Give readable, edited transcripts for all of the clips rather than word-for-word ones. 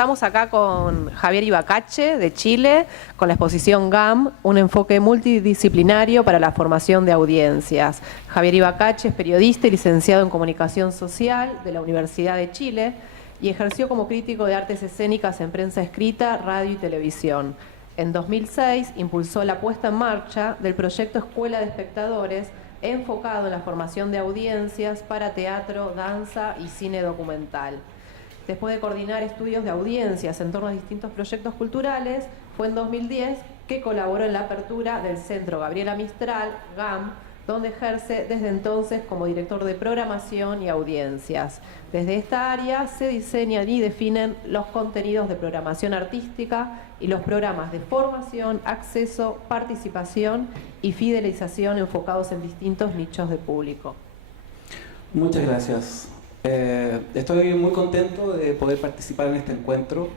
estamos acá con Javier Ibacache, de Chile, con la exposición GAM, un enfoque multidisciplinario para la formación de audiencias. Javier Ibacache es periodista y licenciado en Comunicación Social de la Universidad de Chile y ejerció como crítico de artes escénicas en prensa escrita, radio y televisión. En 2006 impulsó la puesta en marcha del proyecto Escuela de Espectadores, enfocado en la formación de audiencias para teatro, danza y cine documental. Después de coordinar estudios de audiencias en torno a distintos proyectos culturales, fue en 2010 que colaboró en la apertura del Centro Gabriela Mistral, GAM, donde ejerce desde entonces como director de programación y audiencias. Desde esta área se diseñan y definen los contenidos de programación artística y los programas de formación, acceso, participación y fidelización enfocados en distintos nichos de público. Muchas gracias. Estoy muy contento de poder participar en este encuentro.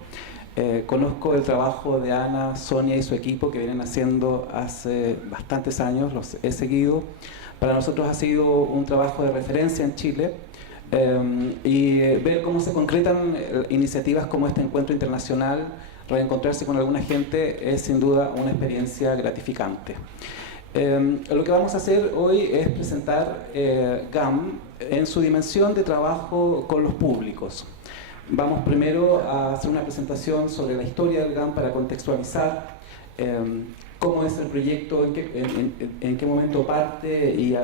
Conozco el trabajo de Ana, Sonia y su equipo que vienen haciendo hace bastantes años, los he seguido. Para nosotros ha sido un trabajo de referencia en Chile y ver cómo se concretan iniciativas como este encuentro internacional, reencontrarse con alguna gente es sin duda una experiencia gratificante. Lo que vamos a hacer hoy es presentar GAM en su dimensión de trabajo con los públicos. Vamos primero a hacer una presentación sobre la historia del GAM para contextualizar cómo es el proyecto, en qué momento parte y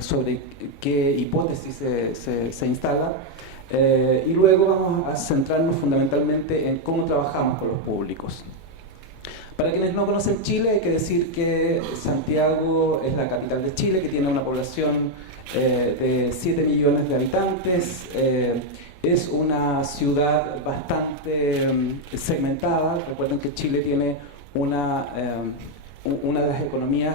sobre qué hipótesis se instala. Y luego vamos a centrarnos fundamentalmente en cómo trabajamos con los públicos. Para quienes no conocen Chile, hay que decir que Santiago es la capital de Chile, que tiene una población de 7 millones de habitantes. Es una ciudad bastante segmentada. Recuerden que Chile tiene una de las economías,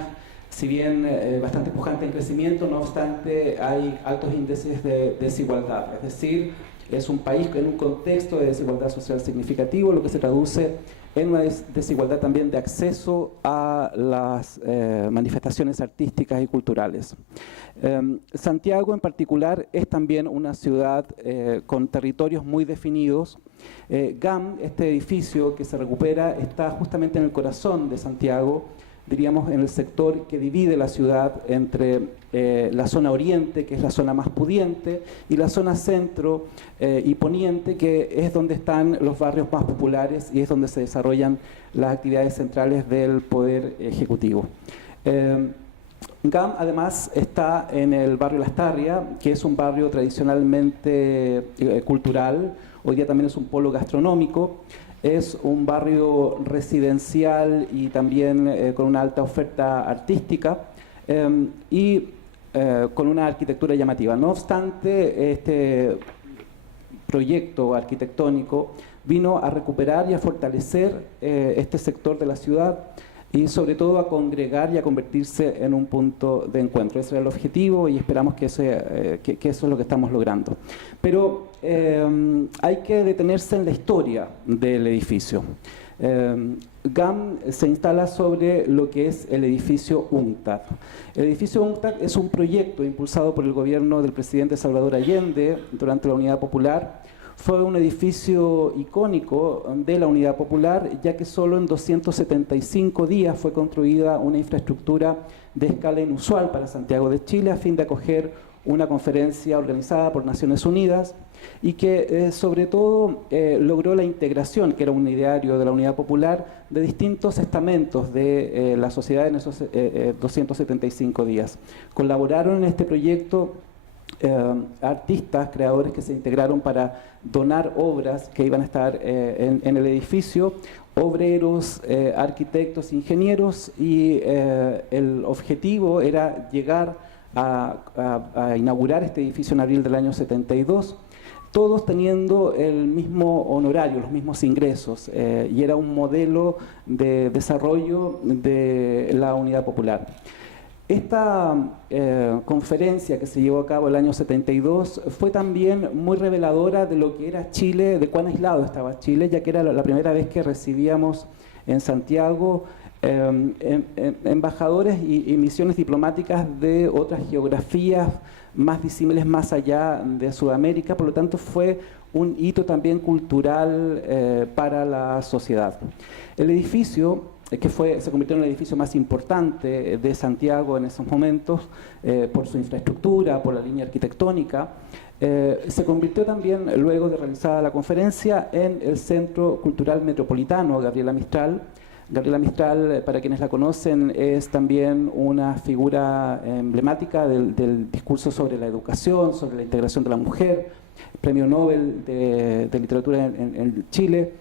si bien bastante pujante en crecimiento, no obstante hay altos índices de desigualdad. Es decir, es un país en un contexto de desigualdad social significativo, lo que se traduce en una desigualdad también de acceso a las manifestaciones artísticas y culturales. Santiago en particular es también una ciudad con territorios muy definidos. GAM, este edificio que se recupera, está justamente en el corazón de Santiago, diríamos en el sector que divide la ciudad entre la zona oriente, que es la zona más pudiente, y la zona centro y poniente, que es donde están los barrios más populares y es donde se desarrollan las actividades centrales del Poder Ejecutivo. GAM además está en el barrio Lastarria, que es un barrio tradicionalmente cultural, hoy día también es un polo gastronómico. Es un barrio residencial y también con una alta oferta artística y con una arquitectura llamativa. No obstante, este proyecto arquitectónico vino a recuperar y a fortalecer este sector de la ciudad y sobre todo a congregar y a convertirse en un punto de encuentro. Ese era el objetivo y esperamos que eso es lo que estamos logrando. Pero hay que detenerse en la historia del edificio. GAM se instala sobre lo que es el edificio UNCTAD. El edificio UNCTAD es un proyecto impulsado por el gobierno del presidente Salvador Allende durante la Unidad Popular. Fue un edificio icónico de la Unidad Popular, ya que solo en 275 días fue construida una infraestructura de escala inusual para Santiago de Chile a fin de acoger una conferencia organizada por Naciones Unidas y que sobre todo logró la integración, que era un ideario de la Unidad Popular, de distintos estamentos de la sociedad en esos 275 días. Colaboraron en este proyecto artistas, creadores que se integraron para donar obras que iban a estar en el edificio, obreros, arquitectos, ingenieros, y el objetivo era llegar a inaugurar este edificio en abril del año 72, todos teniendo el mismo honorario, los mismos ingresos, y era un modelo de desarrollo de la Unidad Popular. Esta conferencia que se llevó a cabo el año 72 fue también muy reveladora de lo que era Chile, de cuán aislado estaba Chile, ya que era la primera vez que recibíamos en Santiago embajadores y misiones diplomáticas de otras geografías más disímiles más allá de Sudamérica. Por lo tanto, fue un hito también cultural para la sociedad. El edificio, se convirtió en el edificio más importante de Santiago en esos momentos, por su infraestructura, por la línea arquitectónica, se convirtió también, luego de realizada la conferencia, en el Centro Cultural Metropolitano Gabriela Mistral. Gabriela Mistral, para quienes la conocen, es también una figura emblemática del discurso sobre la educación, sobre la integración de la mujer, premio Nobel de literatura en Chile,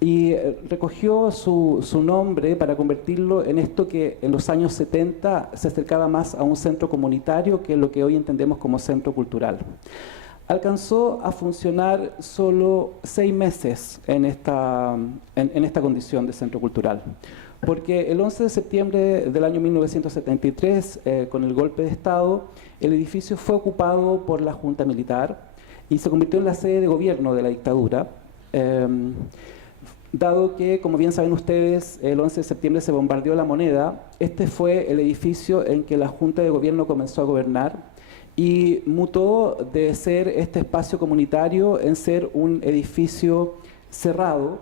y recogió su nombre para convertirlo en esto que en los años 70 se acercaba más a un centro comunitario que lo que hoy entendemos como centro cultural. Alcanzó a funcionar solo 6 meses en esta condición de centro cultural, porque el 11 de septiembre del año 1973, con el golpe de Estado, el edificio fue ocupado por la Junta Militar y se convirtió en la sede de gobierno de la dictadura, dado que, como bien saben ustedes, el 11 de septiembre se bombardeó La Moneda. Este fue el edificio en que la Junta de Gobierno comenzó a gobernar, y mutó de ser este espacio comunitario en ser un edificio cerrado,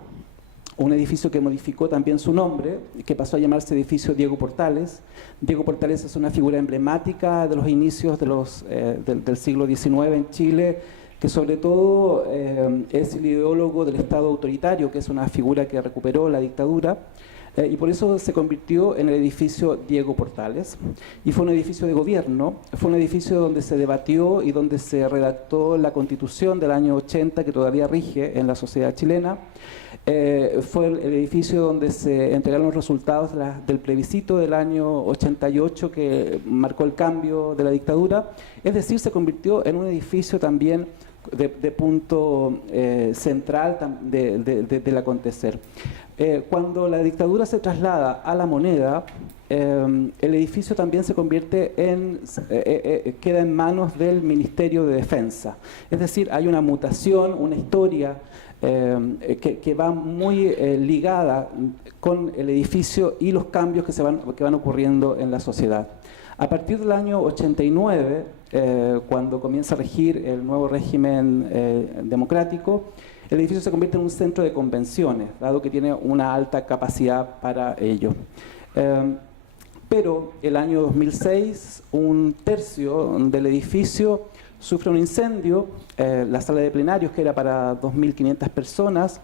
un edificio que modificó también su nombre, que pasó a llamarse edificio Diego Portales. Diego Portales es una figura emblemática de los inicios del siglo XIX en Chile, que sobre todo es el ideólogo del Estado autoritario, que es una figura que recuperó la dictadura. Y por eso se convirtió en el edificio Diego Portales, y fue un edificio de gobierno, fue un edificio donde se debatió y donde se redactó la Constitución del año 80, que todavía rige en la sociedad chilena. Fue el edificio donde se entregaron los resultados del plebiscito del año 88, que marcó el cambio de la dictadura. Es decir, se convirtió en un edificio también de punto central del acontecer. Cuando la dictadura se traslada a La Moneda, el edificio también se convierte queda en manos del Ministerio de Defensa. Es decir, hay una mutación, una historia que va muy ligada con el edificio y los cambios que van ocurriendo en la sociedad. A partir del año 89, cuando comienza a regir el nuevo régimen democrático, el edificio se convierte en un centro de convenciones, dado que tiene una alta capacidad para ello. Pero el año 2006, un tercio del edificio sufre un incendio, la sala de plenarios, que era para 2.500 personas,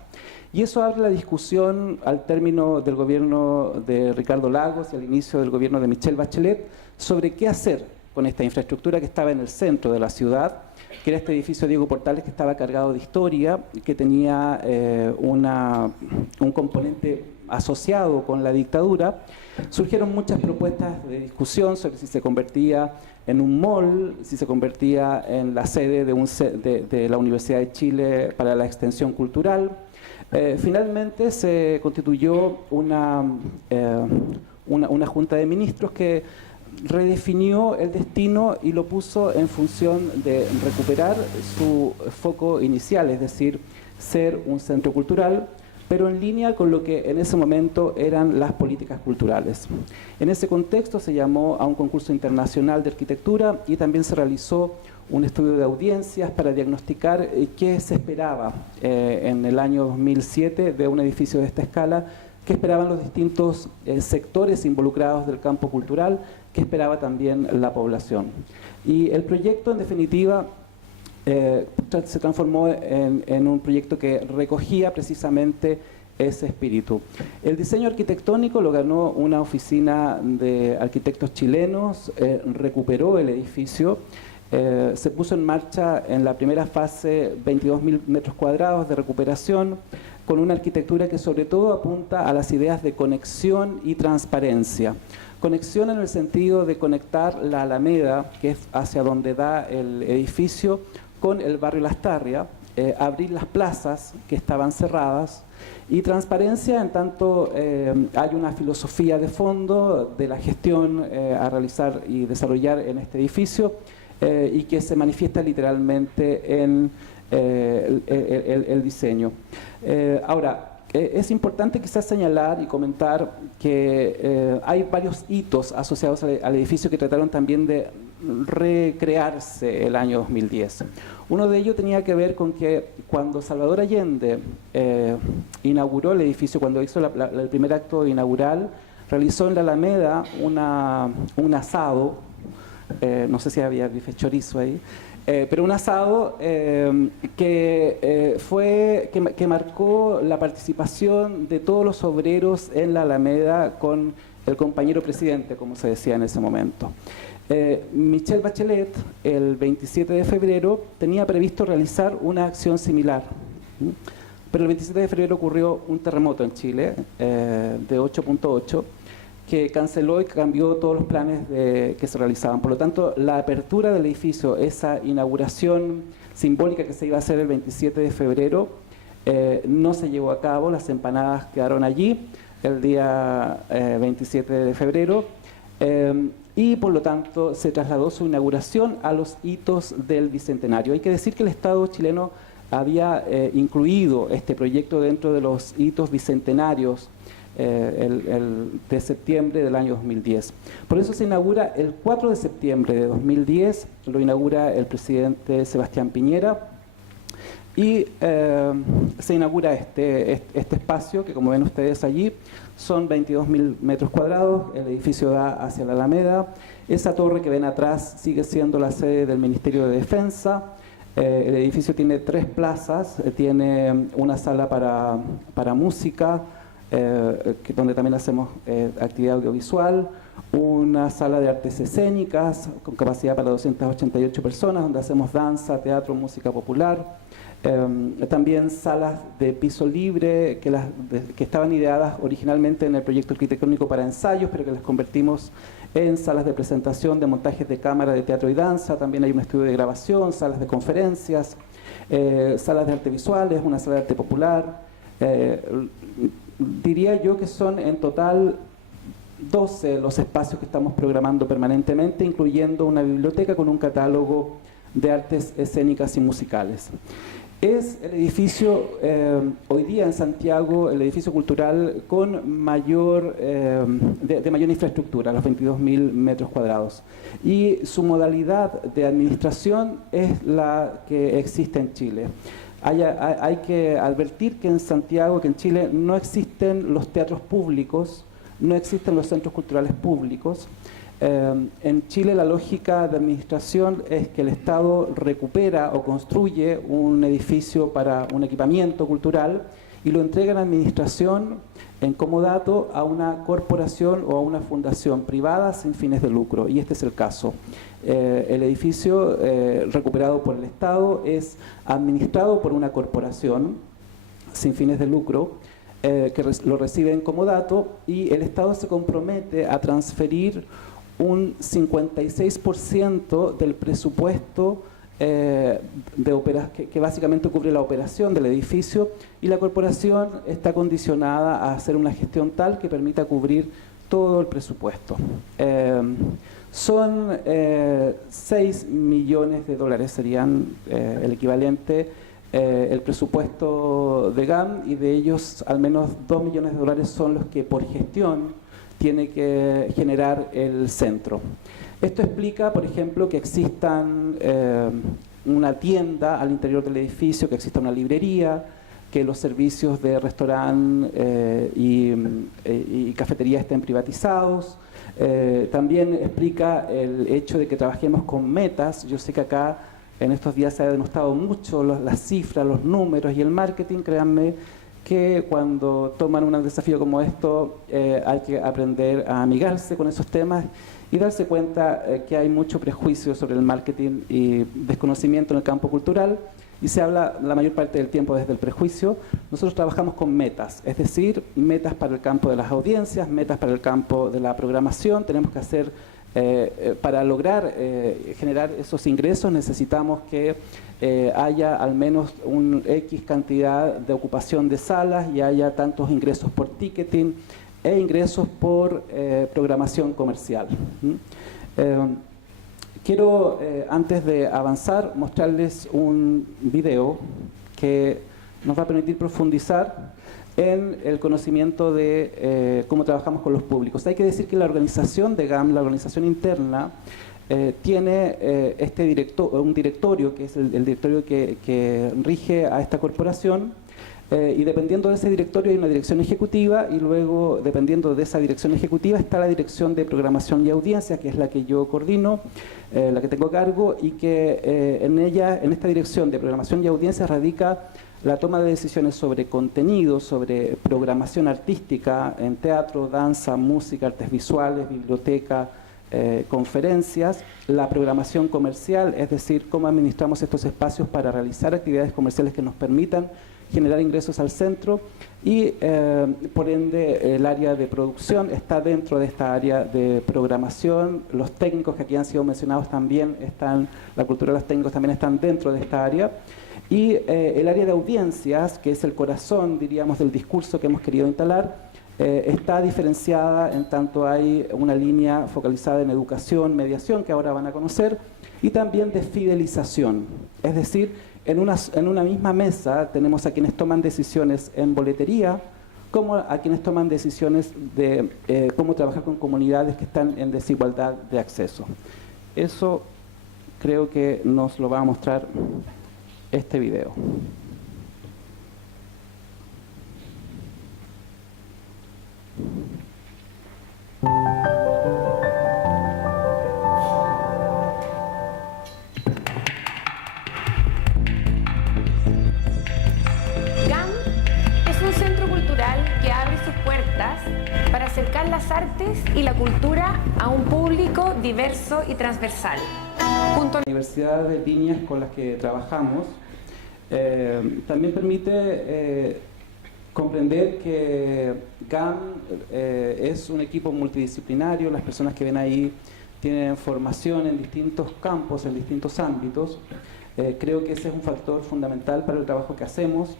y eso abre la discusión al término del gobierno de Ricardo Lagos y al inicio del gobierno de Michelle Bachelet sobre qué hacer con esta infraestructura que estaba en el centro de la ciudad, que era este edificio Diego Portales, que estaba cargado de historia, que tenía un componente asociado con la dictadura. Surgieron muchas propuestas de discusión sobre si se convertía en un mall, si se convertía en la sede de la Universidad de Chile para la extensión cultural. Finalmente se constituyó una junta de ministros que redefinió el destino y lo puso en función de recuperar su foco inicial, es decir, ser un centro cultural, pero en línea con lo que en ese momento eran las políticas culturales. En ese contexto se llamó a un concurso internacional de arquitectura y también se realizó un estudio de audiencias para diagnosticar qué se esperaba en el año 2007 de un edificio de esta escala, qué esperaban los distintos sectores involucrados del campo cultural, qué esperaba también la población. Y el proyecto, en definitiva, se transformó en un proyecto que recogía precisamente ese espíritu. El diseño arquitectónico lo ganó una oficina de arquitectos chilenos, recuperó el edificio, se puso en marcha en la primera fase 22.000 metros cuadrados de recuperación, con una arquitectura que sobre todo apunta a las ideas de conexión y transparencia. Conexión en el sentido de conectar la Alameda, que es hacia donde da el edificio, con el barrio Lastarria, abrir las plazas que estaban cerradas, y transparencia en tanto hay una filosofía de fondo de la gestión a realizar y desarrollar en este edificio, y que se manifiesta literalmente en el diseño. Ahora, es importante quizás señalar y comentar que hay varios hitos asociados al edificio que trataron también de recrearse el año 2010. Uno de ellos tenía que ver con que cuando Salvador Allende inauguró el edificio, cuando hizo el primer acto inaugural, realizó en la Alameda un asado, no sé si había bife chorizo ahí, pero un asado que marcó la participación de todos los obreros en la Alameda con el compañero presidente, como se decía en ese momento. Michelle Bachelet, el 27 de febrero, tenía previsto realizar una acción similar. Pero el 27 de febrero ocurrió un terremoto en Chile de 8.8 que canceló y cambió todos los planes que se realizaban. Por lo tanto, la apertura del edificio, esa inauguración simbólica que se iba a hacer el 27 de febrero, no se llevó a cabo. Las empanadas quedaron allí el día 27 de febrero. Y por lo tanto se trasladó su inauguración a los hitos del Bicentenario. Hay que decir que el Estado chileno había incluido este proyecto dentro de los hitos bicentenarios de septiembre del año 2010. Por eso se inaugura el 4 de septiembre de 2010, lo inaugura el presidente Sebastián Piñera, y se inaugura este espacio que, como ven ustedes allí, son 22.000 metros cuadrados, el edificio da hacia la Alameda. Esa torre que ven atrás sigue siendo la sede del Ministerio de Defensa. El edificio tiene 3 plazas, tiene una sala para música, donde también hacemos actividad audiovisual, una sala de artes escénicas con capacidad para 288 personas, donde hacemos danza, teatro, música popular. También salas de piso libre que estaban ideadas originalmente en el proyecto arquitectónico para ensayos, pero que las convertimos en salas de presentación, de montajes de cámara, de teatro y danza. También hay un estudio de grabación, salas de conferencias, salas de arte visuales, una sala de arte popular. Diría yo que son en total 12 los espacios que estamos programando permanentemente, incluyendo una biblioteca con un catálogo de artes escénicas y musicales. Es el edificio, hoy día en Santiago, el edificio cultural con de mayor infraestructura, los 22.000 metros cuadrados. Y su modalidad de administración es la que existe en Chile. Hay que advertir que en Santiago, que en Chile, no existen los teatros públicos, no existen los centros culturales públicos. En Chile la lógica de administración es que el Estado recupera o construye un edificio para un equipamiento cultural y lo entrega en administración en comodato a una corporación o a una fundación privada sin fines de lucro, y este es el caso. El edificio recuperado por el Estado es administrado por una corporación sin fines de lucro que lo recibe en comodato, y el Estado se compromete a transferir un 56% del presupuesto que básicamente cubre la operación del edificio, y la corporación está condicionada a hacer una gestión tal que permita cubrir todo el presupuesto. Son 6 millones de dólares, serían el equivalente, el presupuesto de GAM, y de ellos al menos 2 millones de dólares son los que por gestión tiene que generar el centro. Esto explica, por ejemplo, que existan una tienda al interior del edificio, que exista una librería, que los servicios de restaurante y cafetería estén privatizados. También explica el hecho de que trabajemos con metas. Yo sé que acá en estos días se ha denostado mucho las cifras, los números y el marketing. Créanme que cuando toman un desafío como esto hay que aprender a amigarse con esos temas y darse cuenta que hay mucho prejuicio sobre el marketing y desconocimiento en el campo cultural, y se habla la mayor parte del tiempo desde el prejuicio. Nosotros trabajamos con metas, es decir, metas para el campo de las audiencias, metas para el campo de la programación. Tenemos que hacer, para lograr generar esos ingresos, necesitamos que haya al menos un X cantidad de ocupación de salas y haya tantos ingresos por ticketing e ingresos por programación comercial. Quiero, antes de avanzar, mostrarles un video que nos va a permitir profundizar en el conocimiento de cómo trabajamos con los públicos. Hay que decir que la organización de GAM, la organización interna, tiene un directorio, que es el directorio que rige a esta corporación, y dependiendo de ese directorio hay una dirección ejecutiva, y luego, dependiendo de esa dirección ejecutiva, está la dirección de programación y audiencia, que es la que yo coordino, la que tengo a cargo, y que en esta dirección de programación y audiencia radica la toma de decisiones sobre contenido, sobre programación artística en teatro, danza, música, artes visuales, biblioteca, conferencias, la programación comercial, es decir, cómo administramos estos espacios para realizar actividades comerciales que nos permitan generar ingresos al centro, y por ende el área de producción está dentro de esta área de programación. Los técnicos que aquí han sido mencionados también están, la cultura de los técnicos también están dentro de esta área. Y el área de audiencias, que es el corazón, diríamos, del discurso que hemos querido instalar, está diferenciada en tanto hay una línea focalizada en educación, mediación, que ahora van a conocer, y también de fidelización. Es decir, en una misma mesa tenemos a quienes toman decisiones en boletería, como a quienes toman decisiones de cómo trabajar con comunidades que están en desigualdad de acceso. Eso creo que nos lo va a mostrar este video. GAM es un centro cultural que abre sus puertas para acercar las artes y la cultura a un público diverso y transversal. La diversidad de líneas con las que trabajamos también permite comprender que GAM es un equipo multidisciplinario. Las personas que ven ahí tienen formación en distintos campos, en distintos ámbitos. Creo que ese es un factor fundamental para el trabajo que hacemos,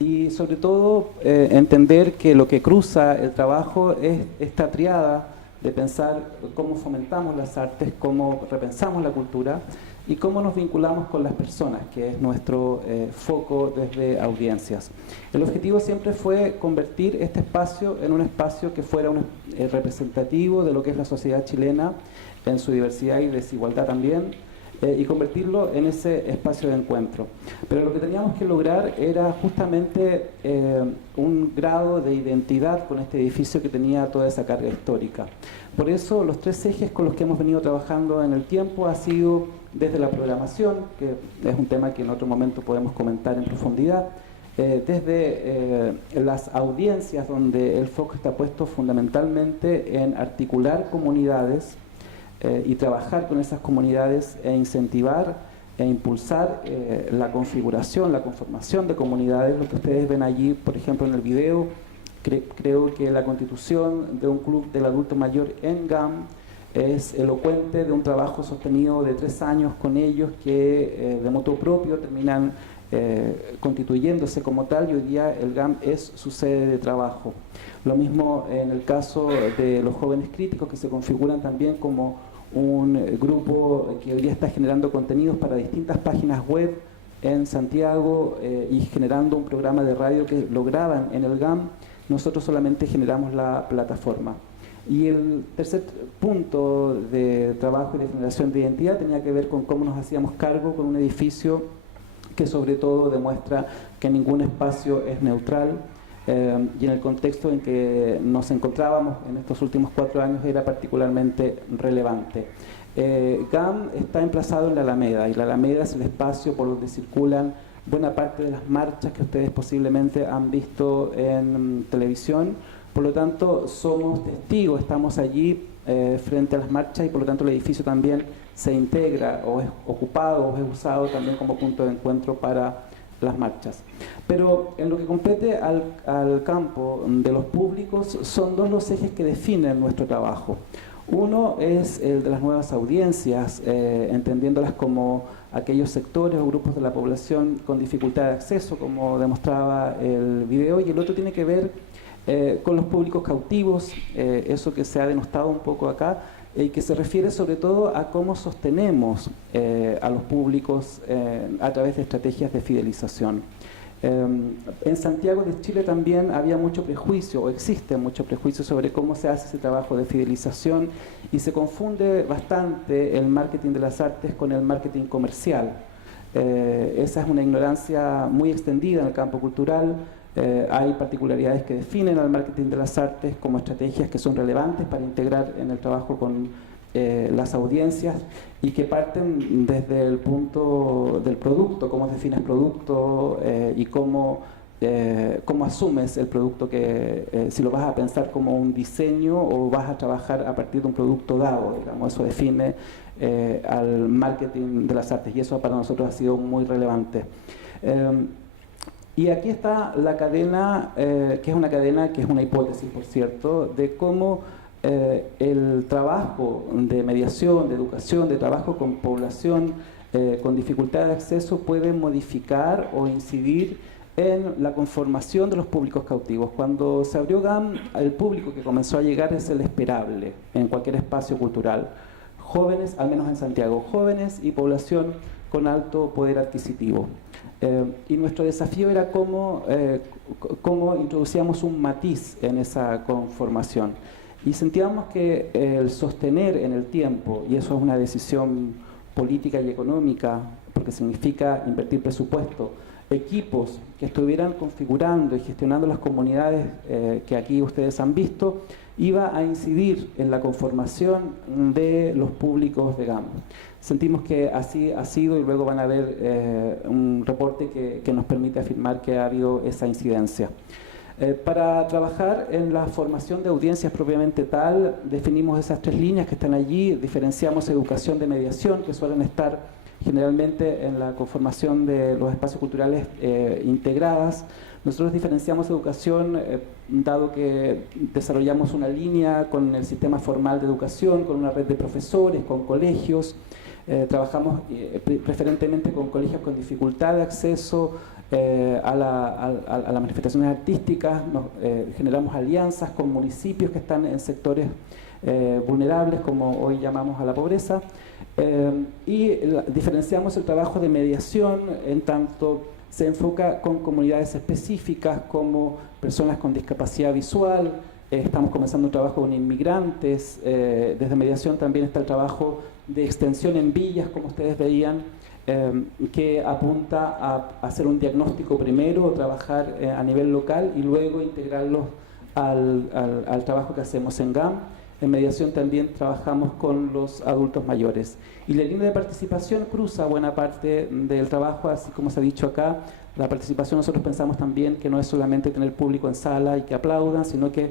y sobre todo entender que lo que cruza el trabajo es esta triada de pensar cómo fomentamos las artes, cómo repensamos la cultura y cómo nos vinculamos con las personas, que es nuestro foco desde audiencias. El objetivo siempre fue convertir este espacio en un espacio que fuera representativo de lo que es la sociedad chilena en su diversidad y desigualdad también, y convertirlo en ese espacio de encuentro. Pero lo que teníamos que lograr era justamente un grado de identidad con este edificio que tenía toda esa carga histórica. Por eso los tres ejes con los que hemos venido trabajando en el tiempo ha sido desde la programación, que es un tema que en otro momento podemos comentar en profundidad, desde las audiencias, donde el foco está puesto fundamentalmente en articular comunidades y trabajar con esas comunidades e incentivar e impulsar la configuración, la conformación de comunidades. Lo que ustedes ven allí, por ejemplo, en el video, creo que la constitución de un club del adulto mayor en GAM es elocuente de un trabajo sostenido de 3 años con ellos que de motu propio terminan constituyéndose como tal, y hoy día el GAM es su sede de trabajo. Lo mismo en el caso de los jóvenes críticos, que se configuran también como un grupo que hoy día está generando contenidos para distintas páginas web en Santiago y generando un programa de radio que lo graban en el GAM. Nosotros solamente generamos la plataforma. Y el tercer punto de trabajo y de generación de identidad tenía que ver con cómo nos hacíamos cargo con un edificio que sobre todo demuestra que ningún espacio es neutral, y en el contexto en que nos encontrábamos en estos últimos 4 años era particularmente relevante. GAM está emplazado en la Alameda, y la Alameda es el espacio por donde circulan buena parte de las marchas que ustedes posiblemente han visto en televisión. Por lo tanto, somos testigos, estamos allí frente a las marchas, y por lo tanto el edificio también se integra o es ocupado o es usado también como punto de encuentro para las marchas. Pero en lo que compete al campo de los públicos, son 2 los ejes que definen nuestro trabajo. Uno es el de las nuevas audiencias, entendiéndolas como aquellos sectores o grupos de la población con dificultad de acceso, como demostraba el video, y el otro tiene que ver con los públicos cautivos, eso que se ha denostado un poco acá, y que se refiere sobre todo a cómo sostenemos a los públicos a través de estrategias de fidelización. En Santiago de Chile también había mucho prejuicio, o existe mucho prejuicio sobre cómo se hace ese trabajo de fidelización, y se confunde bastante el marketing de las artes con el marketing comercial. Esa es una ignorancia muy extendida en el campo cultural. Hay particularidades que definen al marketing de las artes como estrategias que son relevantes para integrar en el trabajo con las audiencias, y que parten desde el punto del producto, cómo defines producto y cómo asumes el producto, si lo vas a pensar como un diseño o vas a trabajar a partir de un producto dado, digamos. Eso define al marketing de las artes, y eso para nosotros ha sido muy relevante. Y aquí está la cadena, que es una cadena que es una hipótesis, por cierto, de cómo el trabajo de mediación, de educación, de trabajo con población con dificultad de acceso puede modificar o incidir en la conformación de los públicos cautivos. Cuando se abrió GAM, el público que comenzó a llegar es el esperable en cualquier espacio cultural. Jóvenes, al menos en Santiago, jóvenes y población con alto poder adquisitivo. Y nuestro desafío era cómo introducíamos un matiz en esa conformación. Y sentíamos que el sostener en el tiempo, y eso es una decisión política y económica, porque significa invertir presupuesto, equipos que estuvieran configurando y gestionando las comunidades que aquí ustedes han visto, iba a incidir en la conformación de los públicos de GAM. Sentimos que así ha sido, y luego van a ver un reporte que nos permite afirmar que ha habido esa incidencia. Para trabajar en la formación de audiencias propiamente tal, definimos esas tres líneas que están allí. Diferenciamos educación de mediación, que suelen estar generalmente en la conformación de los espacios culturales integradas. Nosotros diferenciamos educación dado que desarrollamos una línea con el sistema formal de educación, con una red de profesores, con colegios. Trabajamos preferentemente con colegios con dificultad de acceso a las manifestaciones artísticas. Generamos alianzas con municipios que están en sectores vulnerables, como hoy llamamos a la pobreza, y diferenciamos el trabajo de mediación en tanto se enfoca con comunidades específicas como personas con discapacidad visual. Estamos comenzando un trabajo con inmigrantes. Desde mediación también está el trabajo de extensión en villas, como ustedes veían, que apunta a hacer un diagnóstico primero, trabajar a nivel local y luego integrarlos al trabajo que hacemos en GAM. En mediación también trabajamos con los adultos mayores. Y la línea de participación cruza buena parte del trabajo, así como se ha dicho acá. La participación, nosotros pensamos también que no es solamente tener público en sala y que aplaudan, sino que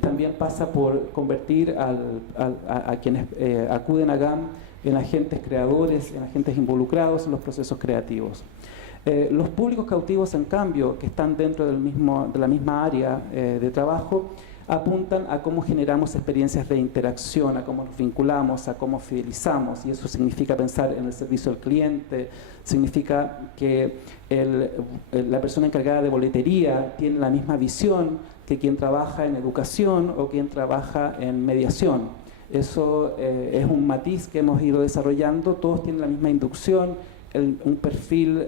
también pasa por convertir a quienes acuden a GAM en agentes creadores, en agentes involucrados en los procesos creativos. Los públicos cautivos, en cambio, que están dentro de la misma área de trabajo, apuntan a cómo generamos experiencias de interacción, a cómo nos vinculamos, a cómo fidelizamos, y eso significa pensar en el servicio al cliente, significa que la persona encargada de boletería tiene la misma visión que quien trabaja en educación o quien trabaja en mediación. Eso es un matiz que hemos ido desarrollando. Todos tienen la misma inducción, un perfil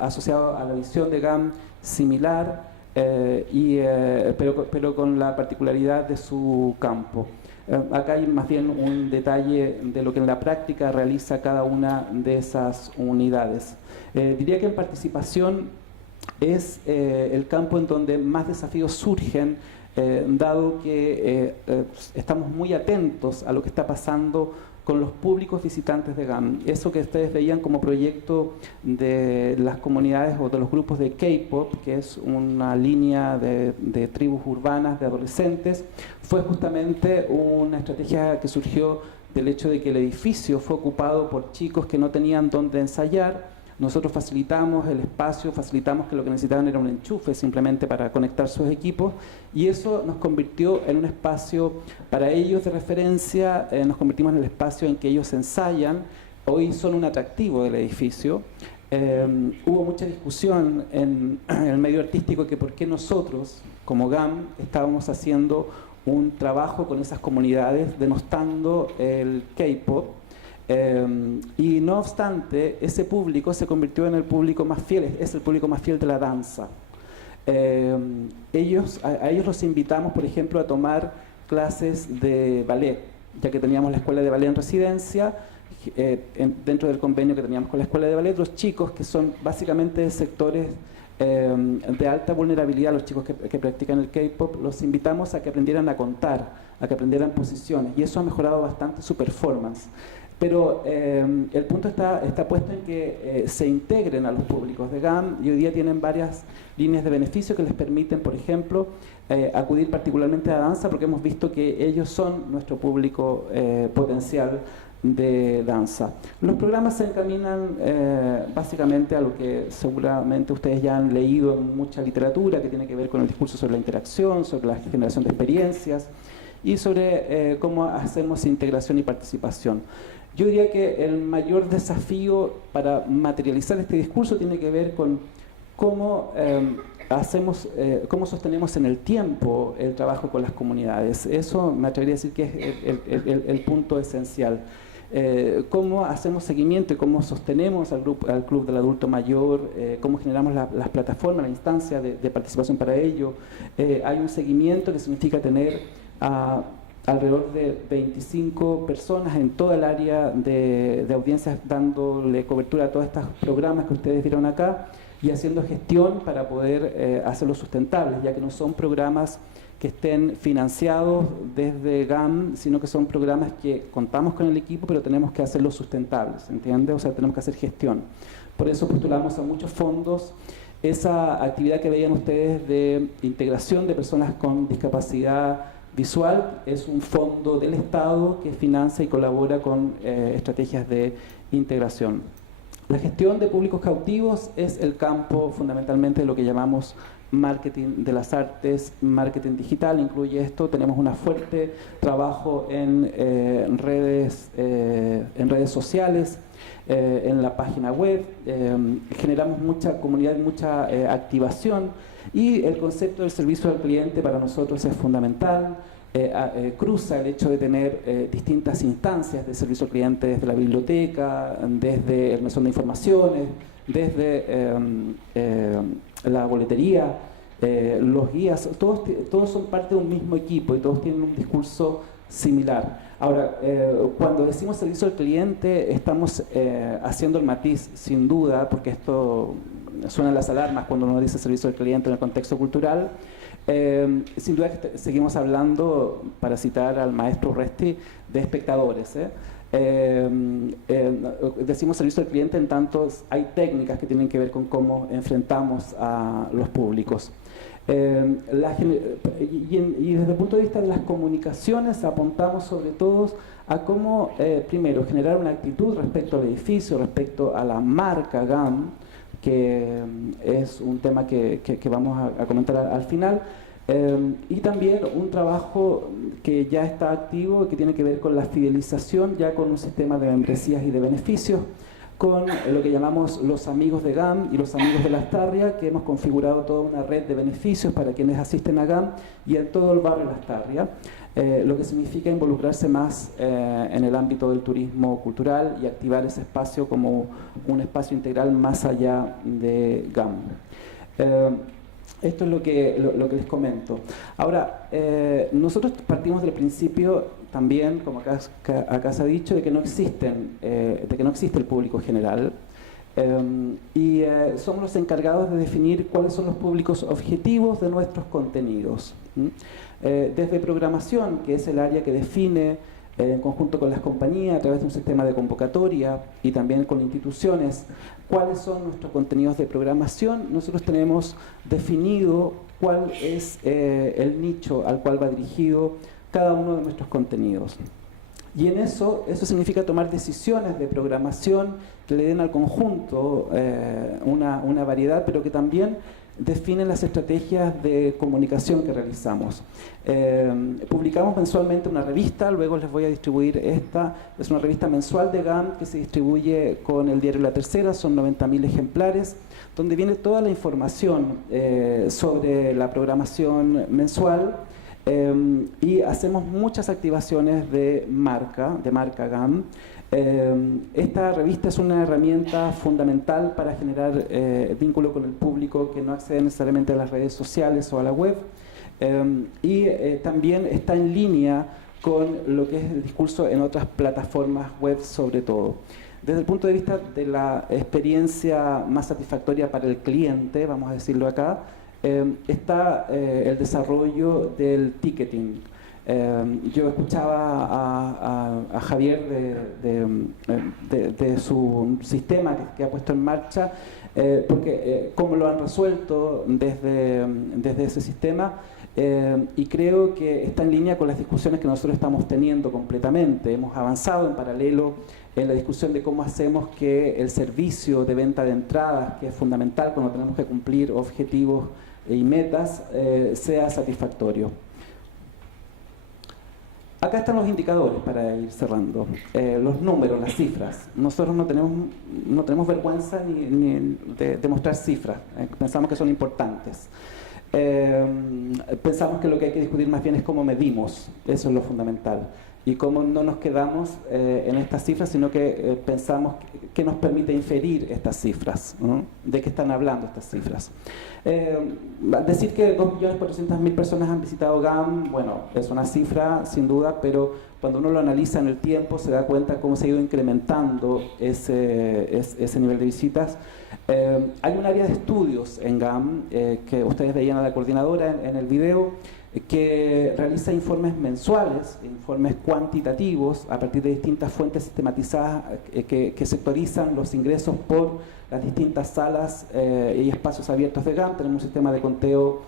asociado a la visión de GAM similar, pero con la particularidad de su campo. Acá hay más bien un detalle de lo que en la práctica realiza cada una de esas unidades. Diría que en participación es el campo en donde más desafíos surgen, dado que estamos muy atentos a lo que está pasando con los públicos visitantes de GAM. Eso que ustedes veían como proyecto de las comunidades o de los grupos de K-pop, que es una línea de tribus urbanas de adolescentes, fue justamente una estrategia que surgió del hecho de que el edificio fue ocupado por chicos que no tenían dónde ensayar. Nosotros facilitamos el espacio, facilitamos que lo que necesitaban era un enchufe simplemente para conectar sus equipos, y eso nos convirtió en un espacio para ellos de referencia. Nos convertimos en el espacio en que ellos ensayan. Hoy son un atractivo del edificio. Hubo mucha discusión en el medio artístico que por qué nosotros, como GAM, estábamos haciendo un trabajo con esas comunidades denostando el K-pop. Y no obstante, ese público se convirtió en el público más fiel, es el público más fiel de la danza. A ellos los invitamos, por ejemplo, a tomar clases de ballet, ya que teníamos la escuela de ballet en residencia. Dentro del convenio que teníamos con la escuela de ballet, los chicos que son básicamente de sectores de alta vulnerabilidad, los chicos que practican el K-pop, los invitamos a que aprendieran a contar, a que aprendieran posiciones, y eso ha mejorado bastante su performance. Pero el punto está puesto en que se integren a los públicos de GAM, y hoy día tienen varias líneas de beneficio que les permiten, por ejemplo, acudir particularmente a danza, porque hemos visto que ellos son nuestro público potencial de danza. Los programas se encaminan básicamente a lo que seguramente ustedes ya han leído en mucha literatura, que tiene que ver con el discurso sobre la interacción, sobre la generación de experiencias y sobre cómo hacemos integración y participación. Yo diría que el mayor desafío para materializar este discurso tiene que ver con cómo cómo sostenemos en el tiempo el trabajo con las comunidades. Eso me atrevería a decir que es el punto esencial. Cómo hacemos seguimiento y cómo sostenemos al Club del Adulto Mayor, cómo generamos las plataformas, la instancia de participación para ello. Hay un seguimiento que significa tener alrededor de 25 personas en toda el área de audiencias dándole cobertura a todos estos programas que ustedes vieron acá y haciendo gestión para poder hacerlos sustentables, ya que no son programas que estén financiados desde GAM, sino que son programas que contamos con el equipo, pero tenemos que hacerlos sustentables, ¿entiende? O sea, tenemos que hacer gestión. Por eso postulamos a muchos fondos. Esa actividad que veían ustedes de integración de personas con discapacidad visual es un fondo del Estado que financia y colabora con estrategias de integración. La gestión de públicos cautivos es el campo fundamentalmente de lo que llamamos marketing de las artes, marketing digital, incluye esto. Tenemos un fuerte trabajo en redes sociales, en la página web, generamos mucha comunidad y mucha activación, y el concepto del servicio al cliente para nosotros es fundamental. Cruza el hecho de tener distintas instancias de servicio al cliente, desde la biblioteca, desde el mesón de informaciones, desde la boletería, los guías, todos son parte de un mismo equipo y todos tienen un discurso similar. Ahora, cuando decimos servicio al cliente, estamos haciendo el matiz, sin duda, porque esto suenan las alarmas cuando uno dice servicio al cliente en el contexto cultural. Sin duda que seguimos hablando, para citar al maestro Resti, de espectadores. Decimos servicio al cliente en tanto hay técnicas que tienen que ver con cómo enfrentamos a los públicos. Y desde el punto de vista de las comunicaciones apuntamos sobre todo a cómo, primero, generar una actitud respecto al edificio, respecto a la marca GAM, que es un tema que vamos a comentar al final, y también un trabajo que ya está activo, que tiene que ver con la fidelización, ya con un sistema de membresías y de beneficios, con lo que llamamos los amigos de GAM y los amigos de Lastarria, que hemos configurado toda una red de beneficios para quienes asisten a GAM y en todo el barrio Lastarria, lo que significa involucrarse más en el ámbito del turismo cultural y activar ese espacio como un espacio integral más allá de GAM. Esto es lo que les comento. Ahora, nosotros partimos del principio también, como acá se ha dicho, de que no existe el público general, y somos los encargados de definir cuáles son los públicos objetivos de nuestros contenidos. Desde programación, que es el área que define en conjunto con las compañías a través de un sistema de convocatoria y también con instituciones cuáles son nuestros contenidos de programación, nosotros tenemos definido cuál es el nicho al cual va dirigido cada uno de nuestros contenidos. Y en eso significa tomar decisiones de programación que le den al conjunto una variedad, pero que también definen las estrategias de comunicación que realizamos. Publicamos mensualmente una revista, luego les voy a distribuir esta, es una revista mensual de GAM que se distribuye con el diario La Tercera, son 90.000 ejemplares, donde viene toda la información sobre la programación mensual, Y hacemos muchas activaciones de marca GAM. Esta revista es una herramienta fundamental para generar vínculo con el público que no accede necesariamente a las redes sociales o a la web, y también está en línea con lo que es el discurso en otras plataformas web sobre todo. Desde el punto de vista de la experiencia más satisfactoria para el cliente, vamos a decirlo acá, está el desarrollo del ticketing. Yo escuchaba a Javier de su sistema que ha puesto en marcha, porque cómo lo han resuelto desde ese sistema, y creo que está en línea con las discusiones que nosotros estamos teniendo completamente. Hemos avanzado en paralelo en la discusión de cómo hacemos que el servicio de venta de entradas, que es fundamental cuando tenemos que cumplir objetivos y metas, sea satisfactorio. Acá están los indicadores para ir cerrando, los números, las cifras. Nosotros no tenemos vergüenza ni de mostrar cifras, pensamos que son importantes. Pensamos que lo que hay que discutir más bien es cómo medimos, eso es lo fundamental. Y cómo no nos quedamos en estas cifras, sino que pensamos qué nos permite inferir estas cifras, ¿no? ¿De qué están hablando estas cifras? Decir que 2.400.000 personas han visitado GAM, bueno, es una cifra sin duda, pero cuando uno lo analiza en el tiempo se da cuenta cómo se ha ido incrementando ese nivel de visitas. Hay un área de estudios en GAM, que ustedes veían a la coordinadora en el video, que realiza informes mensuales, informes cuantitativos a partir de distintas fuentes sistematizadas que sectorizan los ingresos por las distintas salas y espacios abiertos de GAM. Tenemos un sistema de conteo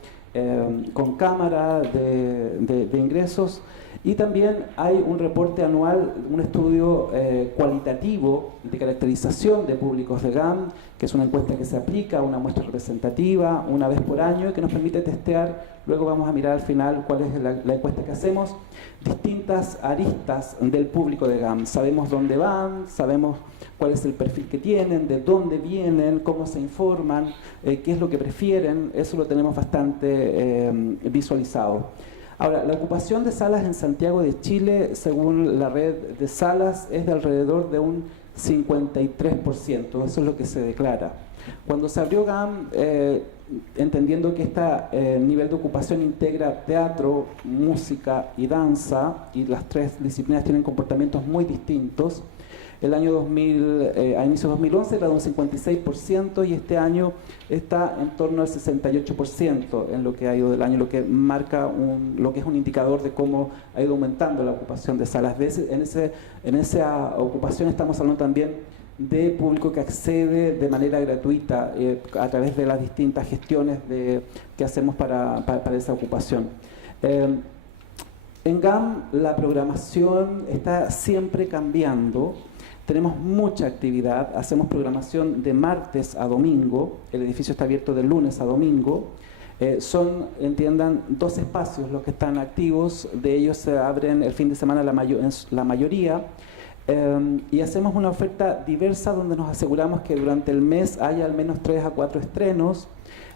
con cámara de ingresos, y también hay un reporte anual, un estudio cualitativo de caracterización de públicos de GAM, que es una encuesta que se aplica a una muestra representativa una vez por año y que nos permite testear. Luego vamos a mirar al final cuál es la encuesta que hacemos, distintas aristas del público de GAM. Sabemos dónde van, sabemos cuál es el perfil que tienen, de dónde vienen, cómo se informan, qué es lo que prefieren. Eso lo tenemos bastante visualizado. Ahora, la ocupación de salas en Santiago de Chile, según la red de salas, es de alrededor de un 53%, eso es lo que se declara. Cuando se abrió GAM, entendiendo que este nivel de ocupación integra teatro, música y danza, y las tres disciplinas tienen comportamientos muy distintos, el año 2000, a inicios de 2011 era de un 56%, y este año está en torno al 68% en lo que ha ido del año, lo que marca lo que es un indicador de cómo ha ido aumentando la ocupación de salas. En esa ocupación estamos hablando también de público que accede de manera gratuita a través de las distintas gestiones que hacemos para esa ocupación. En GAM la programación está siempre cambiando. Tenemos mucha actividad, hacemos programación de martes a domingo, el edificio está abierto de lunes a domingo. Son, entiendan, 2 espacios los que están activos, de ellos se abren el fin de semana la mayoría, y hacemos una oferta diversa donde nos aseguramos que durante el mes haya al menos 3 a 4 estrenos.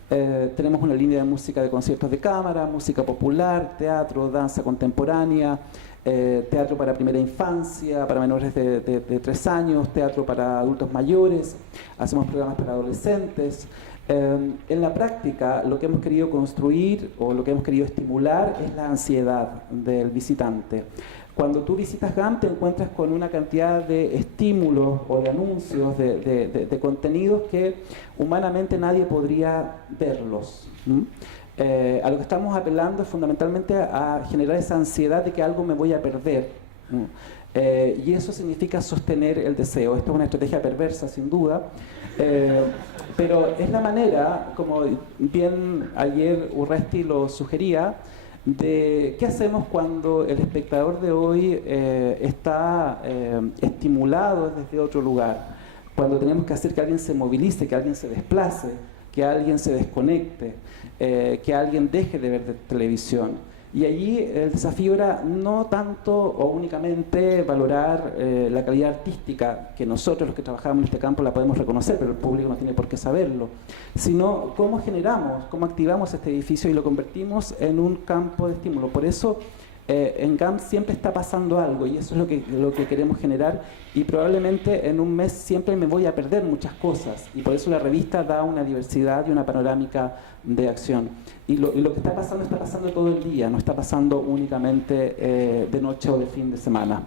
Tenemos una línea de música de conciertos de cámara, música popular, teatro, danza contemporánea, teatro para primera infancia, para menores de 3 años, teatro para adultos mayores, hacemos programas para adolescentes. En la práctica, lo que hemos querido construir o lo que hemos querido estimular es la ansiedad del visitante. Cuando tú visitas GAM te encuentras con una cantidad de estímulos o de anuncios, de contenidos que humanamente nadie podría verlos. A lo que estamos apelando es fundamentalmente a generar esa ansiedad de que algo me voy a perder. Y eso significa sostener el deseo. Esto es una estrategia perversa, sin duda, pero es la manera, como bien ayer Urresti lo sugería, de qué hacemos cuando el espectador de hoy está estimulado desde otro lugar, cuando tenemos que hacer que alguien se movilice, que alguien se desplace, que alguien se desconecte, que alguien deje de ver televisión. Y allí el desafío era no tanto o únicamente valorar la calidad artística, que nosotros los que trabajamos en este campo la podemos reconocer, pero el público no tiene por qué saberlo, sino cómo generamos, cómo activamos este edificio y lo convertimos en un campo de estímulo. Por eso en GAM siempre está pasando algo y eso es lo que queremos generar, y probablemente en un mes siempre me voy a perder muchas cosas, y por eso la revista da una diversidad y una panorámica de acción. Y lo que está pasando todo el día, no está pasando únicamente de noche o de fin de semana.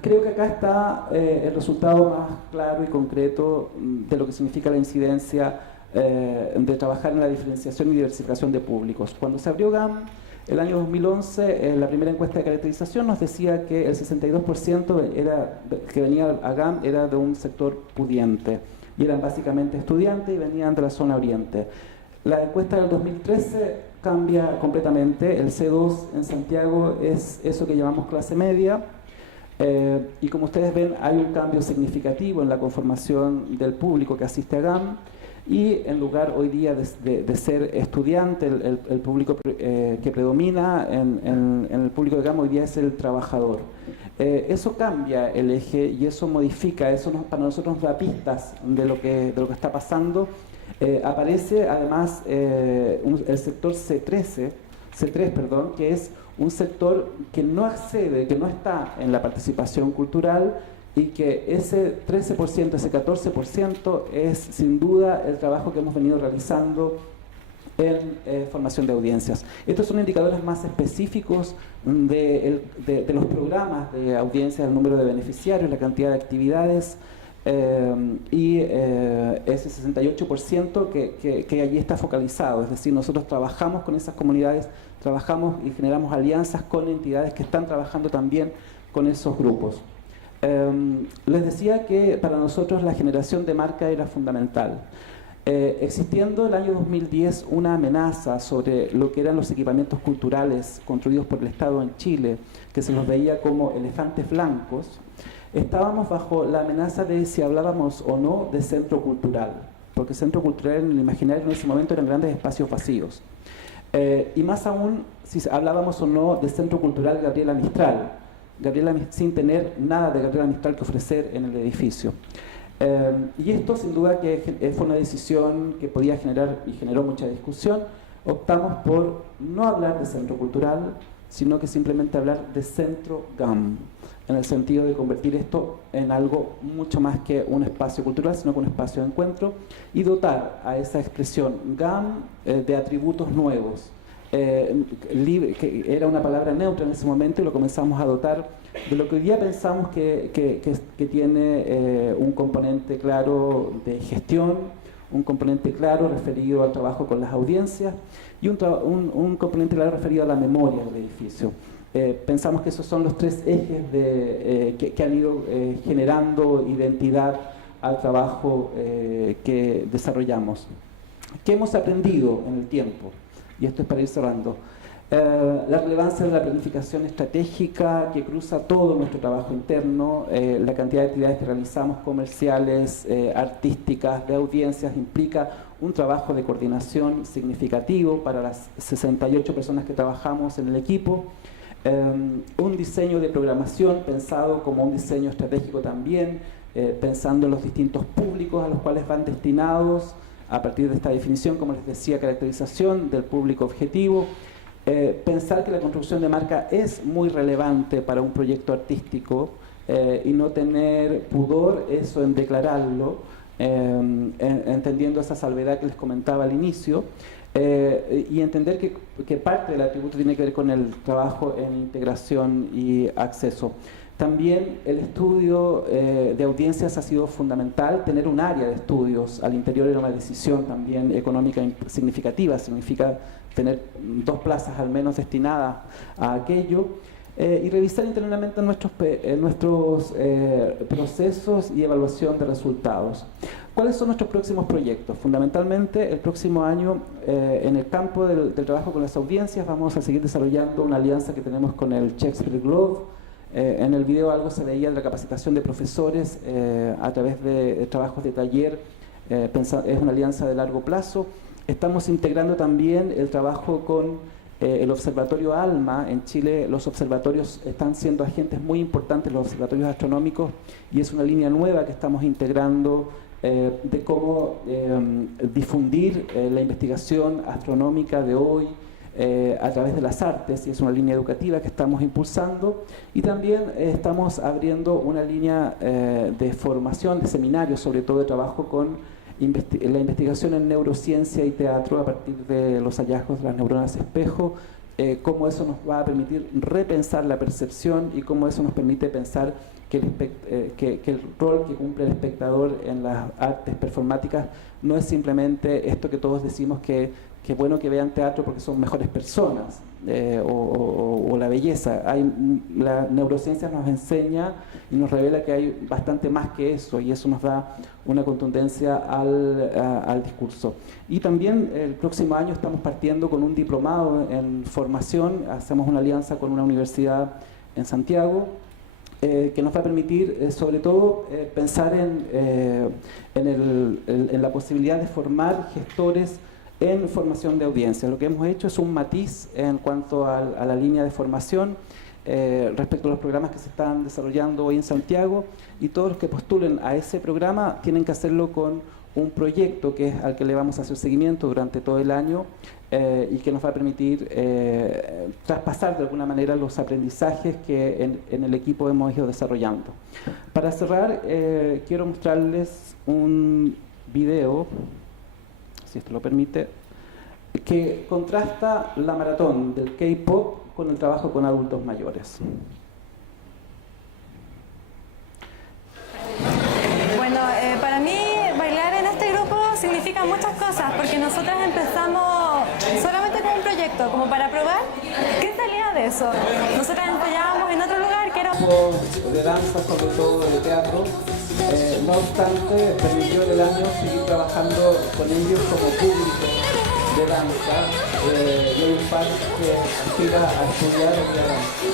Creo que acá está el resultado más claro y concreto de lo que significa la incidencia de trabajar en la diferenciación y diversificación de públicos. Cuando se abrió GAM, el año 2011, la primera encuesta de caracterización nos decía que el 62% que venía a GAM era de un sector pudiente, y eran básicamente estudiantes y venían de la zona oriente. La encuesta del 2013 cambia completamente. El C2 en Santiago es eso que llamamos clase media, y como ustedes ven hay un cambio significativo en la conformación del público que asiste a GAM, y en lugar hoy día de ser estudiante, el público que predomina en el público de GAM hoy día es el trabajador. Eso cambia el eje y eso modifica, eso para nosotros nos da pistas de lo que está pasando. Aparece además el sector C3, que es un sector que no accede, que no está en la participación cultural, y que ese 13%, ese 14% es sin duda el trabajo que hemos venido realizando en formación de audiencias. Estos son indicadores más específicos de los programas de audiencias, el número de beneficiarios, la cantidad de actividades, y ese 68% que allí está focalizado. Es decir, nosotros trabajamos con esas comunidades, trabajamos y generamos alianzas con entidades que están trabajando también con esos grupos. Les decía que para nosotros la generación de marca era fundamental. Existiendo el año 2010 una amenaza sobre lo que eran los equipamientos culturales construidos por el Estado en Chile, que se los veía como elefantes blancos, estábamos bajo la amenaza de si hablábamos o no de centro cultural, porque centro cultural en el imaginario en ese momento eran grandes espacios vacíos. Y más aún si hablábamos o no de centro cultural Gabriela Mistral, sin tener nada de Gabriela Mistral que ofrecer en el edificio. Y esto sin duda que fue una decisión que podía generar y generó mucha discusión. Optamos por no hablar de centro cultural, sino que simplemente hablar de centro GAM, en el sentido de convertir esto en algo mucho más que un espacio cultural, sino que un espacio de encuentro, y dotar a esa expresión GAM de atributos nuevos. Que era una palabra neutra en ese momento, y lo comenzamos a dotar de lo que hoy día pensamos que tiene un componente claro de gestión, un componente claro referido al trabajo con las audiencias, y un componente claro referido a la memoria del edificio. Pensamos que esos son los tres ejes que han ido generando identidad al trabajo que desarrollamos. ¿Qué hemos aprendido en el tiempo? Y esto es para ir cerrando. La relevancia de la planificación estratégica que cruza todo nuestro trabajo interno, la cantidad de actividades que realizamos, comerciales, artísticas, de audiencias, implica un trabajo de coordinación significativo para las 68 personas que trabajamos en el equipo, un diseño de programación pensado como un diseño estratégico también, pensando en los distintos públicos a los cuales van destinados, a partir de esta definición, como les decía, caracterización del público objetivo, pensar que la construcción de marca es muy relevante para un proyecto artístico, y no tener pudor eso en declararlo, entendiendo esa salvedad que les comentaba al inicio, y entender que parte del atributo tiene que ver con el trabajo en integración y acceso. También el estudio de audiencias ha sido fundamental. Tener un área de estudios al interior era una decisión también económica significativa, significa tener 2 plazas al menos destinadas a aquello, y revisar internamente nuestros procesos y evaluación de resultados. ¿Cuáles son nuestros próximos proyectos? Fundamentalmente, el próximo año, en el campo del trabajo con las audiencias, vamos a seguir desarrollando una alianza que tenemos con el Shakespeare Globe. En el video algo se veía de la capacitación de profesores a través de trabajos de taller. Es una alianza de largo plazo. Estamos integrando también el trabajo con El observatorio ALMA en Chile, los observatorios están siendo agentes muy importantes, los observatorios astronómicos, y es una línea nueva que estamos integrando de cómo difundir la investigación astronómica de hoy a través de las artes, y es una línea educativa que estamos impulsando, y también estamos abriendo una línea de formación, de seminarios, sobre todo de trabajo con la investigación en neurociencia y teatro a partir de los hallazgos de las neuronas espejo, cómo eso nos va a permitir repensar la percepción y cómo eso nos permite pensar que el rol que cumple el espectador en las artes performáticas no es simplemente esto que todos decimos que es bueno que vean teatro porque son mejores personas, o la belleza. La neurociencia nos enseña y nos revela que hay bastante más que eso, y eso nos da una contundencia al discurso. Y también el próximo año estamos partiendo con un diplomado en formación, hacemos una alianza con una universidad en Santiago, que nos va a permitir, sobre todo, pensar en la posibilidad de formar gestores en formación de audiencia. Lo que hemos hecho es un matiz en cuanto a la línea de formación respecto a los programas que se están desarrollando hoy en Santiago, y todos los que postulen a ese programa tienen que hacerlo con un proyecto que es al que le vamos a hacer seguimiento durante todo el año y que nos va a permitir traspasar de alguna manera los aprendizajes que en el equipo hemos ido desarrollando. Para cerrar, quiero mostrarles un video, si esto lo permite, que contrasta la maratón del K-pop con el trabajo con adultos mayores. Bueno, para mí bailar en este grupo significa muchas cosas, porque nosotras empezamos solamente con un proyecto, como para probar qué salía de eso. Nosotras ensayábamos en otro lugar que era de danza, sobre todo de teatro. No obstante, permitió en el año seguir trabajando con ellos como público de danza, y hay un par que aspira a estudiar la danza.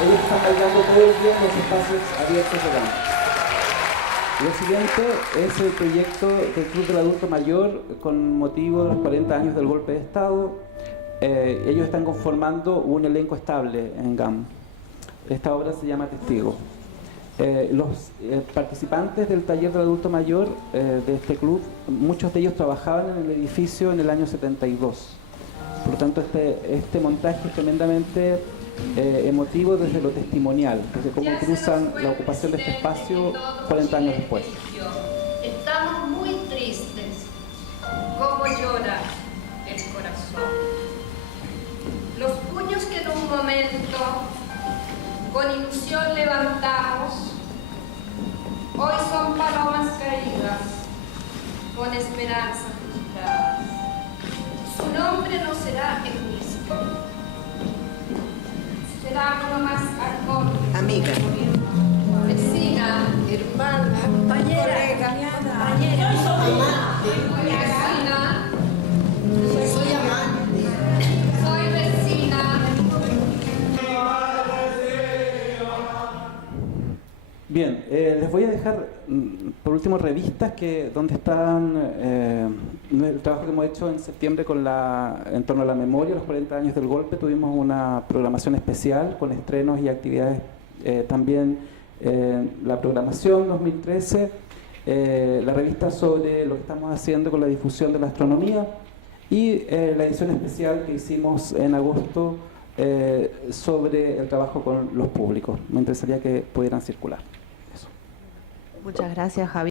Ellos están bailando todo el día en los espacios abiertos de danza. Lo siguiente es el proyecto del Club del Adulto Mayor con motivo de los 40 años del golpe de Estado. Ellos están conformando un elenco estable en GAM. Esta obra se llama Testigo. Los participantes del taller del adulto mayor de este club, muchos de ellos trabajaban en el edificio en el año 72. Por lo tanto, este montaje es tremendamente emotivo desde lo testimonial, desde cómo cruzan la ocupación de este espacio 40 años después. Estamos muy tristes, como llora el corazón. Los puños que en un momento con ilusión levantamos, hoy son palomas caídas, con esperanza frustradas. Su nombre no será Eunice, será uno más acorde. Amiga, Vecina, hermana, compañera, compañera, soy amante, vecina, soy amante. soy vecina. Bien, les voy a dejar por último revistas donde están el trabajo que hemos hecho en septiembre en torno a la memoria, los 40 años del golpe. Tuvimos una programación especial con estrenos y actividades, también la programación 2013, la revista sobre lo que estamos haciendo con la difusión de la astronomía, y la edición especial que hicimos en agosto sobre el trabajo con los públicos. Me interesaría que pudieran circular. Muchas gracias, Javier.